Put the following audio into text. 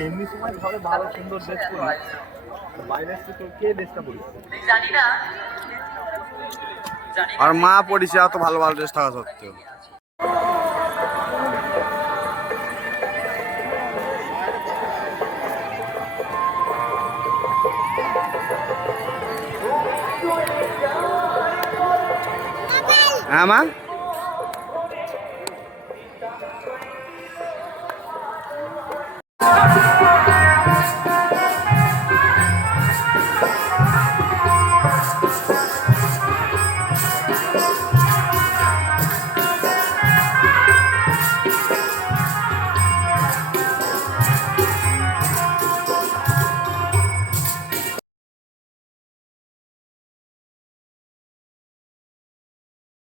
এমনি সময় ঘরে ভালো সুন্দর ড্রেস পরি, বাইরে এসে তো কে ড্রেসটা পরি আর মা পড়িছে এত ভালো ভালো ড্রেস থাকা সত্ত্বেও। হ্যাঁ মা।